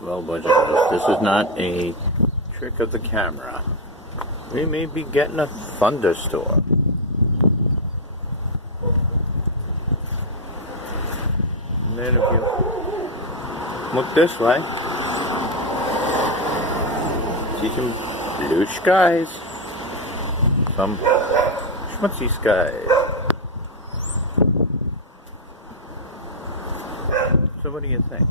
Well, boys and girls, this is not a trick of the camera. We may be getting a thunderstorm. And then if you look this way, see some blue skies, some schmutzy skies. So what do you think?